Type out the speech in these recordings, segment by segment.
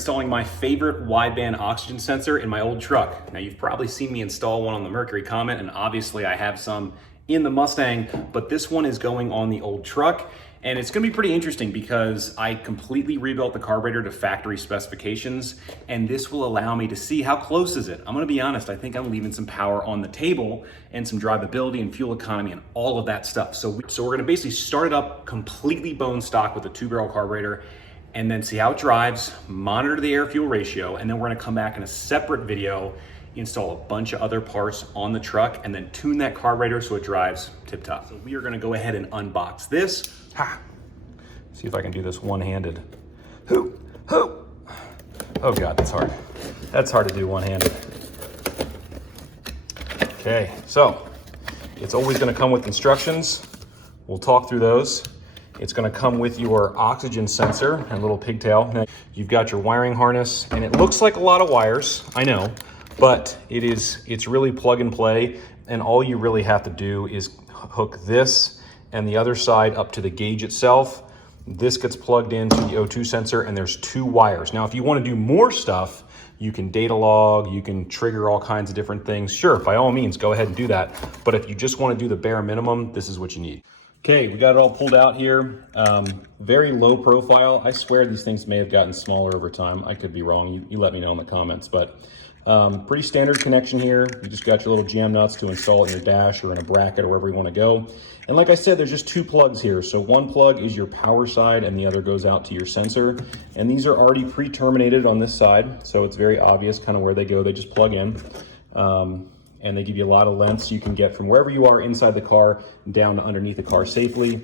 installing my favorite wideband oxygen sensor in my old truck. Now you've probably seen me install one on the Mercury Comet, and obviously I have some in the Mustang, but this one is going on the old truck. And it's gonna be pretty interesting because I completely rebuilt the carburetor to factory specifications, and this will allow me to see how close is it. I'm gonna be honest, I think I'm leaving some power on the table and some drivability and fuel economy and all of that stuff. So we're gonna basically start it up completely bone stock with a 2-barrel carburetor, and then see how it drives, monitor the air-fuel ratio, and then we're gonna come back in a separate video, install a bunch of other parts on the truck, and then tune that carburetor so it drives tip-top. So we are gonna go ahead and unbox this. See if I can do this one-handed. Oh God, that's hard. That's hard to do one-handed. Okay, so it's always gonna come with instructions. We'll talk through those. It's gonna come with your oxygen sensor and little pigtail. Now, you've got your wiring harness, and it looks like a lot of wires, I know, but it's really plug and play, and all you really have to do is hook this and the other side up to the gauge itself. This gets plugged into the O2 sensor, and there's 2 wires. Now, if you wanna do more stuff, you can data log, you can trigger all kinds of different things. Sure, by all means, go ahead and do that. But if you just wanna do the bare minimum, this is what you need. Okay, we got it all pulled out here. Very low profile. I swear these things may have gotten smaller over time. I could be wrong. You let me know in the comments, but pretty standard connection here. You just got your little jam nuts to install it in your dash or in a bracket or wherever you want to go. And like I said, there's just 2 plugs here. So one plug is your power side and the other goes out to your sensor. And these are already pre-terminated on this side. So it's very obvious kind of where they go. They just plug in. And they give you a lot of lengths you can get from wherever you are inside the car down to underneath the car safely.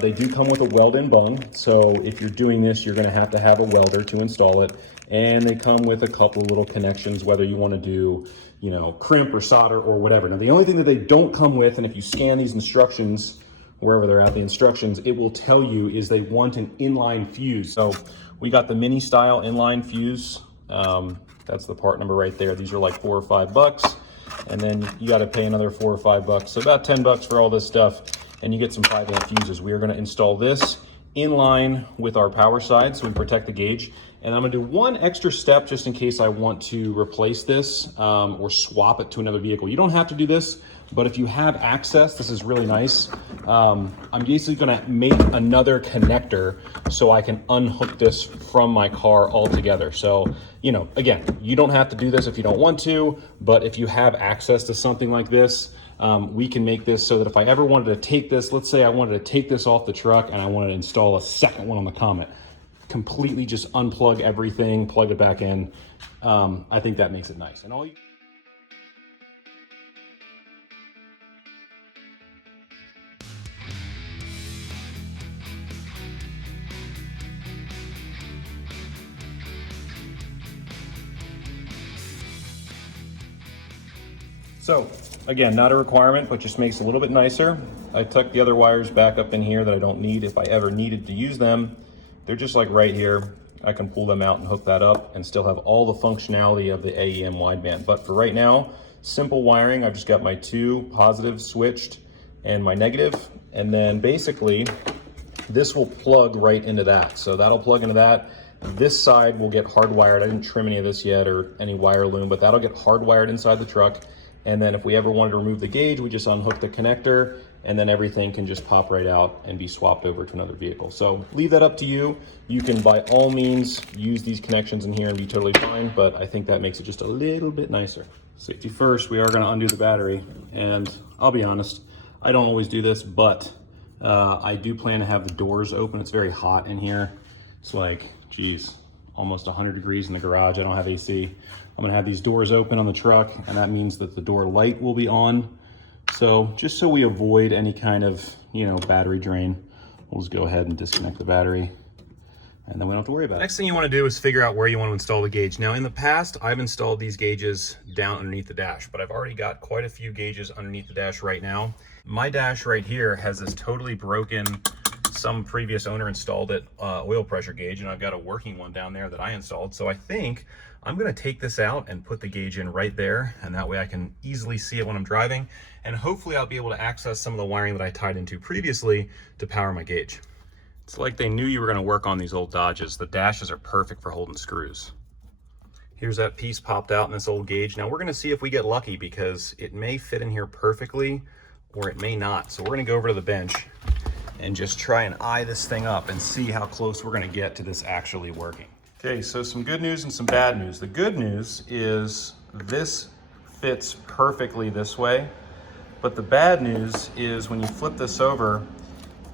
They do come with a weld-in bung, so if you're doing this, you're gonna have to have a welder to install it. And they come with a couple of little connections, whether you wanna do, you know, crimp or solder or whatever. Now, the only thing that they don't come with, and if you scan these instructions, wherever they're at, the instructions, it will tell you is they want an inline fuse. So we got the mini style inline fuse. That's the part number right there. These are like $4 or $5. And then you got to pay another $4 or $5. So about $10 for all this stuff. And you get some 5-amp fuses. We are going to install this in line with our power side so we protect the gauge. And I'm going to do one extra step just in case I want to replace this or swap it to another vehicle. You don't have to do this, but if you have access, this is really nice. I'm basically going to make another connector so I can unhook this from my car altogether. So, you know, again, you don't have to do this if you don't want to, but if you have access to something like this, we can make this so that if I ever wanted to take this, let's say I wanted to take this off the truck and I wanted to install a second one on the Comet, completely just unplug everything, plug it back in. I think that makes it nice. And all you So again, not a requirement, but just makes it a little bit nicer. I tucked the other wires back up in here that I don't need if I ever needed to use them. They're just like right here. I can pull them out and hook that up and still have all the functionality of the AEM wideband. But for right now, simple wiring. I've just got my 2 positives switched and my negative. And then basically this will plug right into that. So that'll plug into that. This side will get hardwired. I didn't trim any of this yet or any wire loom, but that'll get hardwired inside the truck. And then if we ever wanted to remove the gauge, we just unhook the connector and then everything can just pop right out and be swapped over to another vehicle. So leave that up to you. You can by all means use these connections in here and be totally fine, but I think that makes it just a little bit nicer. Safety first, we are gonna undo the battery. And I'll be honest, I don't always do this, but I do plan to have the doors open. It's very hot in here. It's like, geez, almost 100 degrees in the garage. I don't have AC. I'm gonna have these doors open on the truck, and that means that the door light will be on. So just so we avoid any kind of, you know, battery drain, we'll just go ahead and disconnect the battery, and then we don't have to worry about it. Next thing you wanna do is figure out where you wanna install the gauge. Now in the past, I've installed these gauges down underneath the dash, but I've already got quite a few gauges underneath the dash right now. My dash right here has this totally broken, some previous owner installed it, oil pressure gauge, and I've got a working one down there that I installed. So I think I'm gonna take this out and put the gauge in right there, and that way I can easily see it when I'm driving, and hopefully I'll be able to access some of the wiring that I tied into previously to power my gauge. It's like they knew you were going to work on these old Dodges. The dashes are perfect for holding screws. Here's that piece popped out in this old gauge. Now we're going to see if we get lucky because it may fit in here perfectly or it may not. So we're going to go over to the bench and just try and eye this thing up and see how close we're going to get to this actually working. Okay, so some good news and some bad news. The good news is this fits perfectly this way, but the bad news is when you flip this over,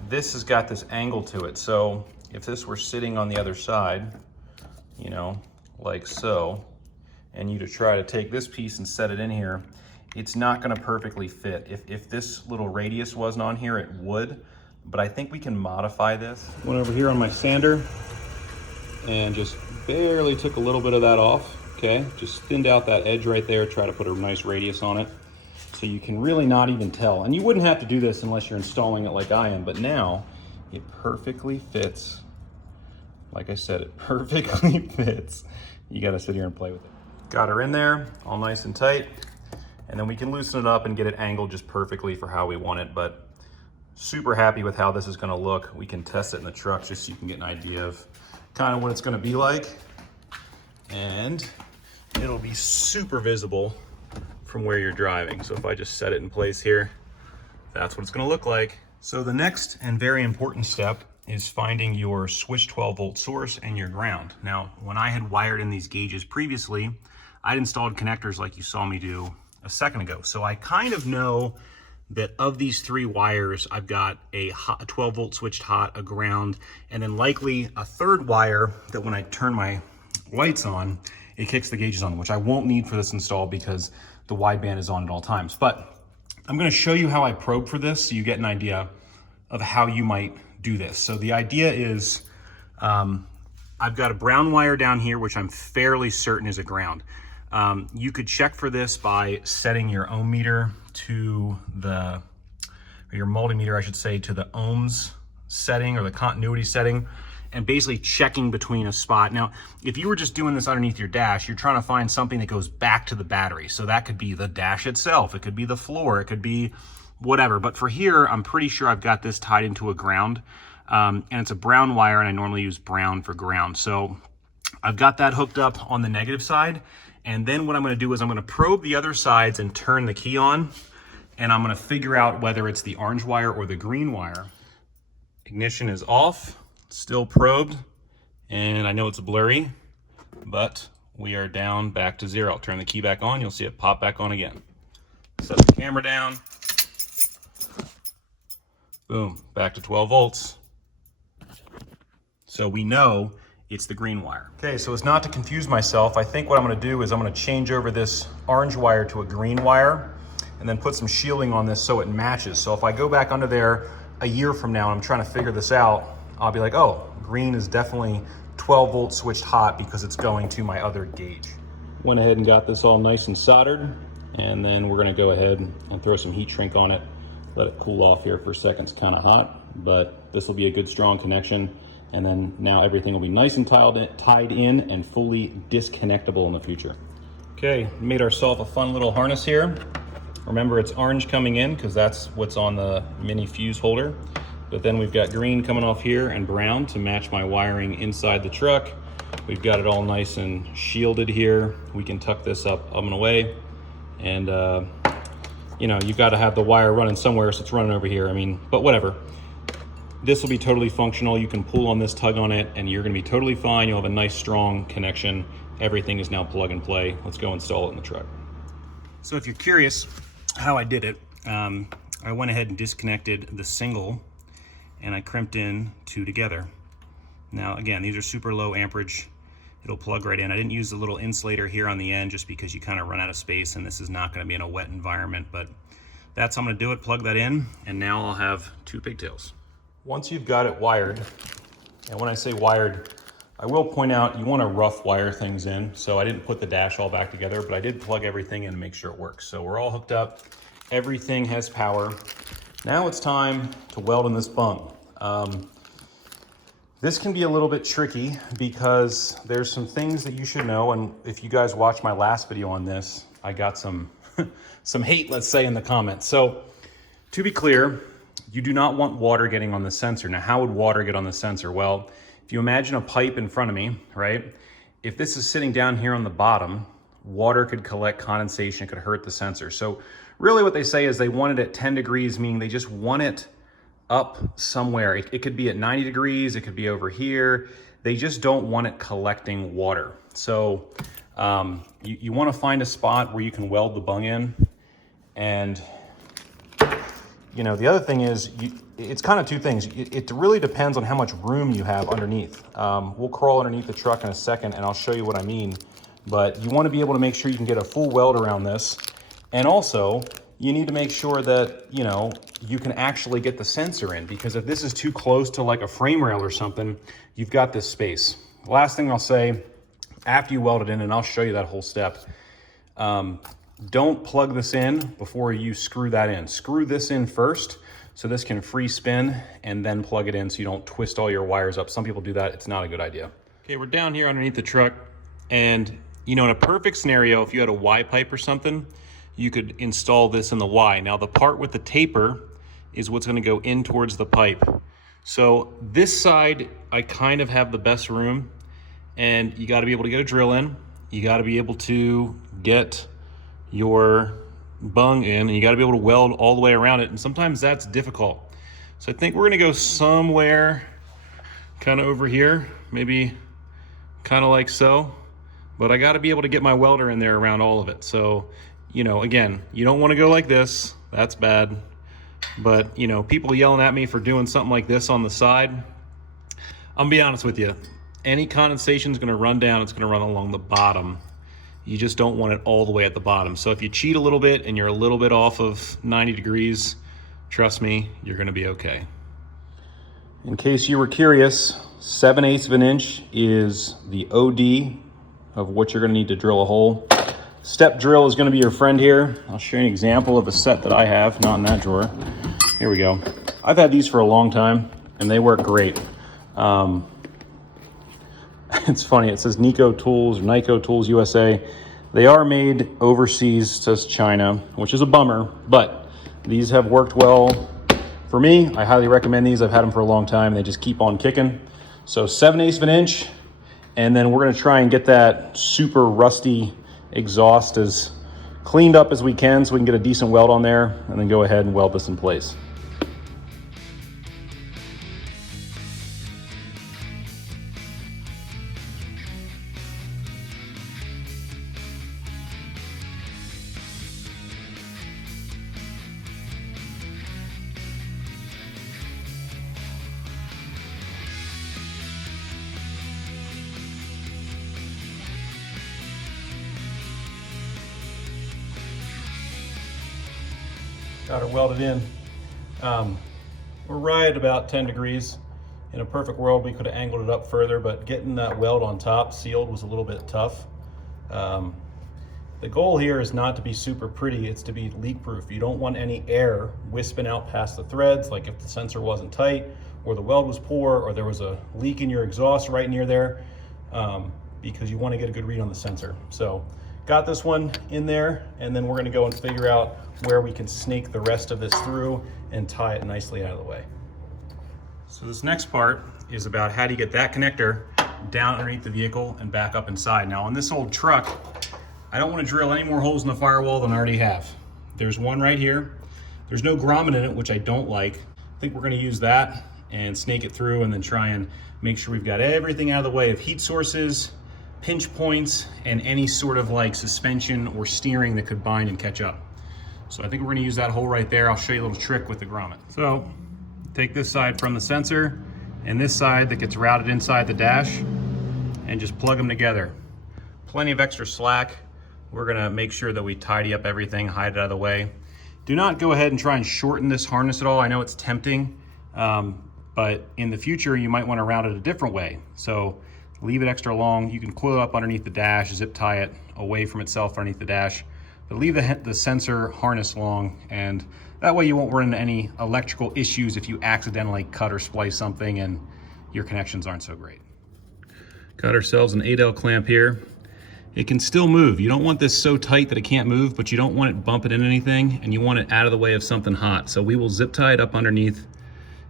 this has got this angle to it. So if this were sitting on the other side, you know, like so, and you to try to take this piece and set it in here, it's not gonna perfectly fit. If this little radius wasn't on here, it would, but I think we can modify this. Went over here on my sander and just barely took a little bit of that off, okay? Just thinned out that edge right there, try to put a nice radius on it. So you can really not even tell. And you wouldn't have to do this unless you're installing it like I am, but now it perfectly fits. Like I said, it perfectly fits. You gotta sit here and play with it. Got her in there, all nice and tight. And then we can loosen it up and get it angled just perfectly for how we want it, but super happy with how this is gonna look. We can test it in the truck just so you can get an idea of kind of what it's gonna be like. And it'll be super visible from where you're driving. So if I just set it in place here, that's what it's gonna look like. So the next and very important step is finding your switch 12 volt source and your ground. Now, when I had wired in these gauges previously, I'd installed connectors like you saw me do a second ago. So I kind of know that of these 3 wires, I've got a 12 volt switched hot, a ground, and then likely a 3rd wire that when I turn my lights on, it kicks the gauges on, which I won't need for this install because the wideband is on at all times. But I'm gonna show you how I probe for this so you get an idea of how you might do this. So the idea is, I've got a brown wire down here, which I'm fairly certain is a ground. You could check for this by setting your ohm meter to or your multimeter, I should say, to the ohms setting or the continuity setting, and basically checking between a spot. Now, if you were just doing this underneath your dash, you're trying to find something that goes back to the battery. So that could be the dash itself, it could be the floor, it could be whatever. But for here, I'm pretty sure I've got this tied into a ground, and it's a brown wire, and I normally use brown for ground. So I've got that hooked up on the negative side, and then what I'm gonna do is I'm gonna probe the other sides and turn the key on, and I'm gonna figure out whether it's the orange wire or the green wire. Ignition is off, still probed, and I know it's blurry, but we are down back to 0. I'll turn the key back on, you'll see it pop back on again. Set the camera down. Boom, back to 12 volts. So we know it's the green wire. Okay, so as not to confuse myself, I think what I'm gonna do is I'm gonna change over this orange wire to a green wire and then put some shielding on this so it matches. So if I go back under there a year from now and I'm trying to figure this out, I'll be like, oh, green is definitely 12 volt switched hot because it's going to my other gauge. Went ahead and got this all nice and soldered, and then we're gonna go ahead and throw some heat shrink on it. Let it cool off here for a second. It's kind of hot, but this will be a good strong connection. And then now everything will be nice and tied in and fully disconnectable in the future. Okay, made ourselves a fun little harness here. Remember, it's orange coming in because that's what's on the mini fuse holder. But then we've got green coming off here and brown to match my wiring inside the truck. We've got it all nice and shielded here. We can tuck this up and away. And you know, you've got to have the wire running somewhere, so it's running over here. I mean, but whatever. This will be totally functional. You can pull on this, tug on it, and you're gonna be totally fine. You'll have a nice, strong connection. Everything is now plug and play. Let's go install it in the truck. So if you're curious how I did it, I went ahead and disconnected the single and I crimped in 2 together. Now, again, these are super low amperage. It'll plug right in. I didn't use the little insulator here on the end just because you kind of run out of space and this is not gonna be in a wet environment, but that's how I'm gonna do it, plug that in, and now I'll have 2 pigtails. Once you've got it wired, and when I say wired, I will point out you want to rough wire things in. So I didn't put the dash all back together, but I did plug everything in and make sure it works. So we're all hooked up. Everything has power. Now it's time to weld in this bung. This can be a little bit tricky because there's some things that you should know. And if you guys watched my last video on this, I got some hate, let's say, in the comments. So to be clear, you do not want water getting on the sensor. Now, how would water get on the sensor? Well, if you imagine a pipe in front of me, right? If this is sitting down here on the bottom, water could collect condensation, it could hurt the sensor. So really what they say is they want it at 10 degrees, meaning they just want it up somewhere. It could be at 90 degrees, it could be over here. They just don't want it collecting water. So you want to find a spot where you can weld the bung in. And you know, the other thing is, it's kind of two things. It really depends on how much room you have underneath. We'll crawl underneath the truck in a second and I'll show you what I mean. But you want to be able to make sure you can get a full weld around this. And also, you need to make sure that, you know, you can actually get the sensor in, because if this is too close to like a frame rail or something, you've got this space. Last thing I'll say, after you weld it in, and I'll show you that whole step, don't plug this in before you screw that in. Screw this in first so this can free spin, and then plug it in so you don't twist all your wires up. Some people do that. It's not a good idea. Okay, we're down here underneath the truck, and you know, in a perfect scenario, if you had a Y pipe or something, you could install this in the Y. Now the part with the taper is what's going to go in towards the pipe. So this side, I kind of have the best room, and you got to be able to get a drill in. You got to be able to get your bung in, and you got to be able to weld all the way around it, and sometimes that's difficult. So I think we're going to go somewhere kind of over here, maybe kind of like so, but I got to be able to get my welder in there around all of it. So, you know, again, you don't want to go like this, that's bad. But you know, people yelling at me for doing something like this on the side, I'm gonna be honest with you, any condensation is going to run down, it's going to run along the bottom. You just don't want it all the way at the bottom. So if you cheat a little bit and you're a little bit off of 90 degrees, trust me, you're going to be okay. In case you were curious, 7/8 of an inch is the OD of what you're going to need to drill a hole. Step drill is going to be your friend here. I'll show you an example of a set that I have, not in that drawer. Here we go. I've had these for a long time and they work great. It's funny, it says Nico Tools or Nico Tools USA. They are made overseas, says China, which is a bummer, but these have worked well for me. I highly recommend these. I've had them for a long time. They just keep on kicking. So 7/8 of an inch, and then we're gonna try and get that super rusty exhaust as cleaned up as we can so we can get a decent weld on there, and then go ahead and weld this in place. Got her welded in. We're right at about 10 degrees. In a perfect world, we could have angled it up further, but getting that weld on top sealed was a little bit tough. The goal here is not to be super pretty, it's to be leak proof. You don't want any air wisping out past the threads, like if the sensor wasn't tight, or the weld was poor, or there was a leak in your exhaust right near there, because you want to get a good read on the sensor. So got this one in there, and then we're going to go and figure out where we can snake the rest of this through and tie it nicely out of the way. So this next part is about how do you get that connector down underneath the vehicle and back up inside. Now on this old truck, I don't want to drill any more holes in the firewall than I already have. There's one right here. There's no grommet in it, which I don't like. I think we're going to use that and snake it through, and then try and make sure we've got everything out of the way of heat sources, pinch points, and any sort of like suspension or steering that could bind and catch up. So I think we're going to use that hole right there. I'll show you a little trick with the grommet. So take this side from the sensor and this side that gets routed inside the dash, and just plug them together. Plenty of extra slack. We're going to make sure that we tidy up everything, hide it out of the way. Do not go ahead and try and shorten this harness at all. I know it's tempting, but in the future you might want to route it a different way. So leave it extra long. You can coil it up underneath the dash, zip tie it away from itself underneath the dash, but leave the sensor harness long, and that way you won't run into any electrical issues if you accidentally cut or splice something and your connections aren't so great. Got ourselves an 8L clamp here, it can still move. You don't want this so tight that it can't move, but you don't want it bumping into anything, and you want it out of the way of something hot. So we will zip tie it up underneath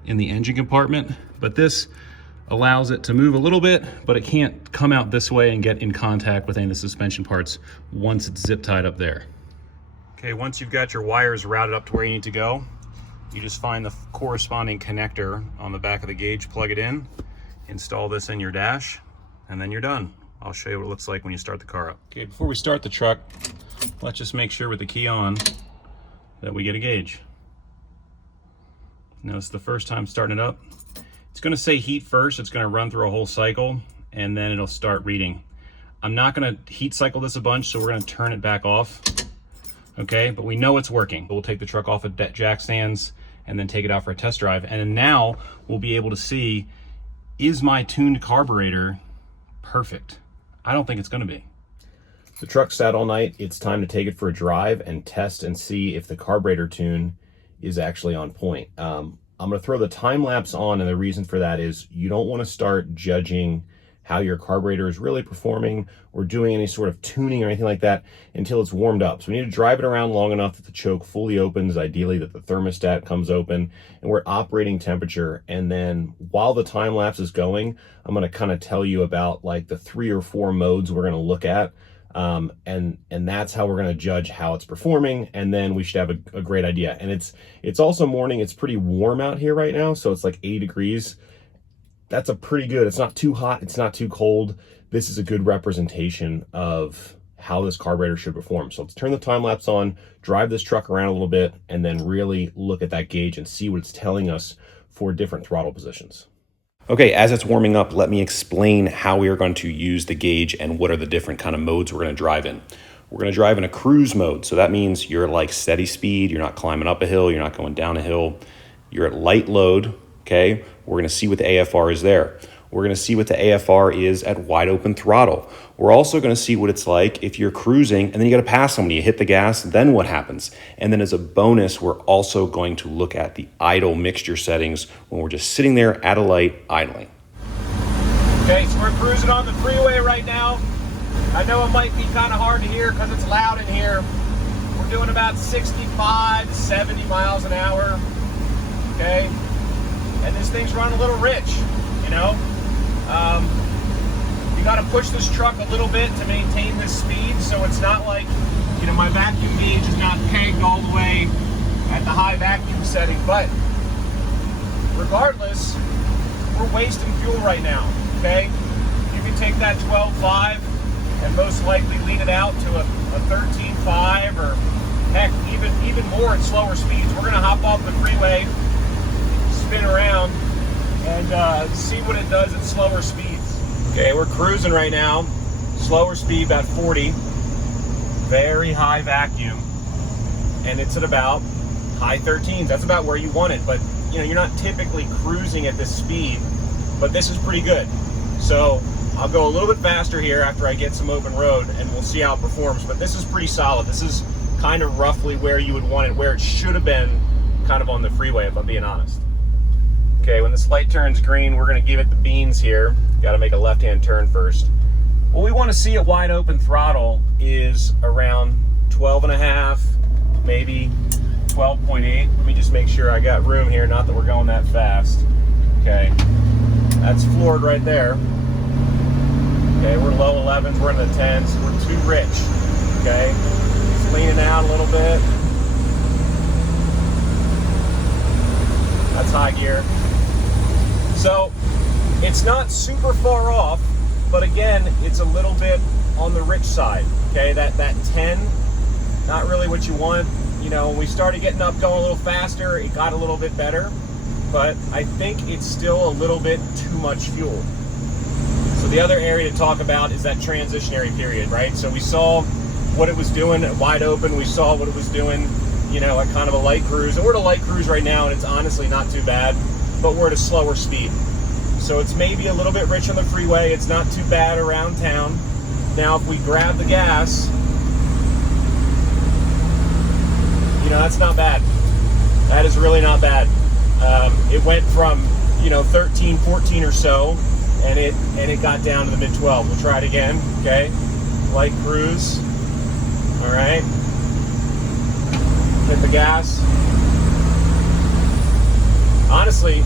in the engine compartment, but this allows it to move a little bit, but it can't come out this way and get in contact with any of the suspension parts once it's zip tied up there. Okay, once you've got your wires routed up to where you need to go, you just find the corresponding connector on the back of the gauge, plug it in, install this in your dash, and then you're done. I'll show you what it looks like when you start the car up. Okay, before we start the truck, let's just make sure with the key on that we get a gauge. Now, this is the first time starting it up. It's gonna say heat first, it's gonna run through a whole cycle, and then it'll start reading. I'm not gonna heat cycle this a bunch, so we're gonna turn it back off. Okay, but we know it's working. We'll take the truck off of jack stands and then take it out for a test drive. And then now we'll be able to see, is my tuned carburetor perfect? I don't think it's gonna be. The truck sat all night. It's time to take it for a drive and test and see if the carburetor tune is actually on point. I'm gonna throw the time lapse on, and the reason for that is you don't wanna start judging how your carburetor is really performing or doing any sort of tuning or anything like that until it's warmed up. So we need to drive it around long enough that the choke fully opens, ideally that the thermostat comes open, and we're at operating temperature. And then while the time lapse is going, I'm gonna kind of tell you about like the 3 or 4 modes we're gonna look at. And that's how we're gonna judge how it's performing, and then we should have a great idea. And it's also morning, it's pretty warm out here right now, so it's like 80 degrees. That's a pretty good, it's not too hot, it's not too cold. This is a good representation of how this carburetor should perform. So let's turn the time lapse on, drive this truck around a little bit, and then really look at that gauge and see what it's telling us for different throttle positions. Okay, as it's warming up, let me explain how we are going to use the gauge and what are the different kind of modes we're going to drive in. We're going to drive in a cruise mode. So that means you're like steady speed, you're not climbing up a hill, you're not going down a hill, you're at light load. Okay, we're going to see what the AFR is there. We're going to see what the AFR is at wide open throttle. We're also going to see what it's like if you're cruising and then you got to pass somebody, you hit the gas, then what happens? And then as a bonus, we're also going to look at the idle mixture settings when we're just sitting there at a light idling. Okay, so we're cruising on the freeway right now. I know it might be kind of hard to hear because it's loud in here. We're doing about 65 to 70 miles an hour. Okay. And this thing's running a little rich, you know? You gotta push this truck a little bit to maintain this speed, so it's not like, you know, my vacuum gauge is not pegged all the way at the high vacuum setting, but regardless, we're wasting fuel right now, okay? You can take that 12.5 and most likely lean it out to a 13.5 or heck, even more at slower speeds. We're gonna hop off the freeway, spin around, and see what it does at slower speeds. Okay, we're cruising right now, slower speed, about 40, very high vacuum, and it's at about high 13s. That's about where you want it, but you know, you're not typically cruising at this speed, but this is pretty good. So I'll go a little bit faster here after I get some open road, and we'll see how it performs, but this is pretty solid. This is kind of roughly where you would want it, where it should have been kind of on the freeway, if I'm being honest. Okay, when this light turns green, we're gonna give it the beans here. Gotta make a left-hand turn first. What we wanna see at wide open throttle is around 12.5, maybe 12.8. Let me just make sure I got room here, not that we're going that fast. Okay, that's floored right there. Okay, we're low 11s, we're in the 10s, we're too rich. Okay, just leaning out a little bit. That's high gear. So it's not super far off, but again, it's a little bit on the rich side. Okay, that 10, not really what you want. You know, when we started getting up, going a little faster, it got a little bit better, but I think it's still a little bit too much fuel. So the other area to talk about is that transitionary period, right? So we saw what it was doing at wide open. We saw what it was doing, you know, at kind of a light cruise. And we're at a light cruise right now, and it's honestly not too bad, but we're at a slower speed. So it's maybe a little bit rich on the freeway. It's not too bad around town. Now, if we grab the gas, you know, that's not bad. That is really not bad. It went from, you know, 13, 14 or so, and it got down to the mid 12. We'll try it again, okay? light cruise. All right. Hit the gas. Honestly,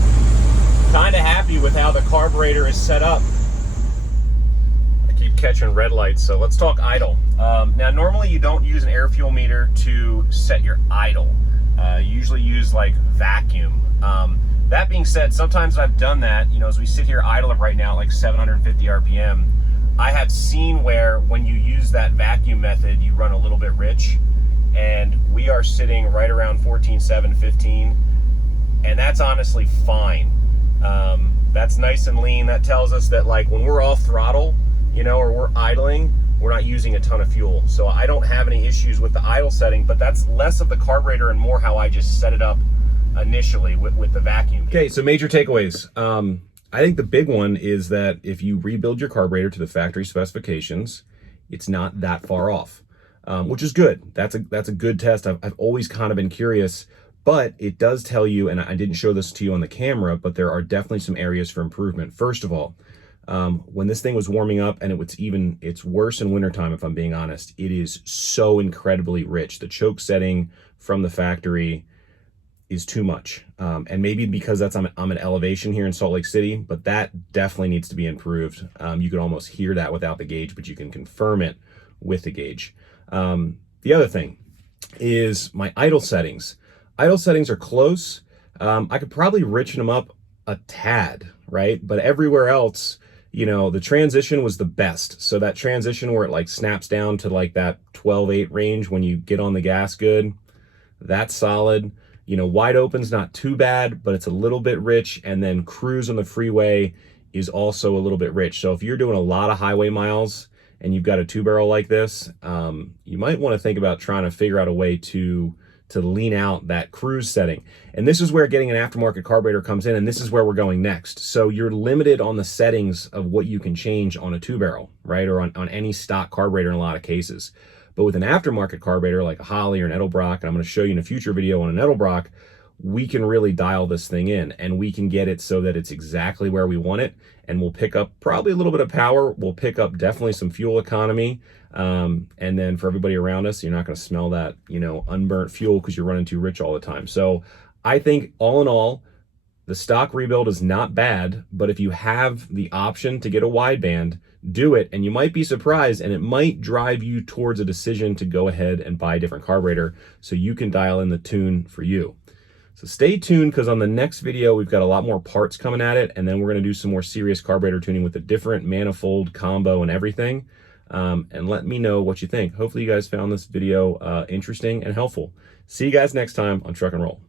kind of happy with how the carburetor is set up. I keep catching red lights, so let's talk idle. Now, normally you don't use an air fuel meter to set your idle. You usually use like vacuum. That being said, sometimes I've done that, you know, as we sit here idle right now at like 750 RPM, I have seen where when you use that vacuum method, you run a little bit rich, and we are sitting right around 14.7, 15, and that's honestly fine. That's nice and lean. That tells us that like when we're off throttle, you know, or we're idling, we're not using a ton of fuel. So I don't have any issues with the idle setting, but that's less of the carburetor and more how I just set it up initially with the vacuum. Okay, so major takeaways. I think the big one is that if you rebuild your carburetor to the factory specifications, it's not that far off, which is good. That's a good test. I've always kind of been curious, but it does tell you, and I didn't show this to you on the camera, but there are definitely some areas for improvement. First of all, when this thing was warming up, and it's worse in wintertime, if I'm being honest, it is so incredibly rich. The choke setting from the factory is too much. And maybe because I'm at elevation here in Salt Lake City, but that definitely needs to be improved. You can almost hear that without the gauge, but you can confirm it with the gauge. The other thing is my idle settings. Idle settings are close. I could probably richen them up a tad, right? But everywhere else, you know, the transition was the best. So that transition where it like snaps down to like that 12.8 range when you get on the gas good, that's solid. You know, wide open's not too bad, but it's a little bit rich. And then cruise on the freeway is also a little bit rich. So if you're doing a lot of highway miles and you've got a 2-barrel like this, you might want to think about trying to figure out a way to lean out that cruise setting. And this is where getting an aftermarket carburetor comes in, and this is where we're going next. So you're limited on the settings of what you can change on a 2-barrel, right? Or on any stock carburetor in a lot of cases. But with an aftermarket carburetor like a Holley or an Edelbrock, and I'm going to show you in a future video on an Edelbrock, we can really dial this thing in, and we can get it so that it's exactly where we want it, and we'll pick up probably a little bit of power. We'll pick up definitely some fuel economy, and then for everybody around us, you're not going to smell that, you know, unburnt fuel because you're running too rich all the time. So I think all in all, the stock rebuild is not bad, but if you have the option to get a wideband, do it, and you might be surprised, and it might drive you towards a decision to go ahead and buy a different carburetor so you can dial in the tune for you. So stay tuned, because on the next video, we've got a lot more parts coming at it, and then we're going to do some more serious carburetor tuning with a different manifold combo and everything. And let me know what you think. Hopefully you guys found this video interesting and helpful. See you guys next time on Truck and Roll.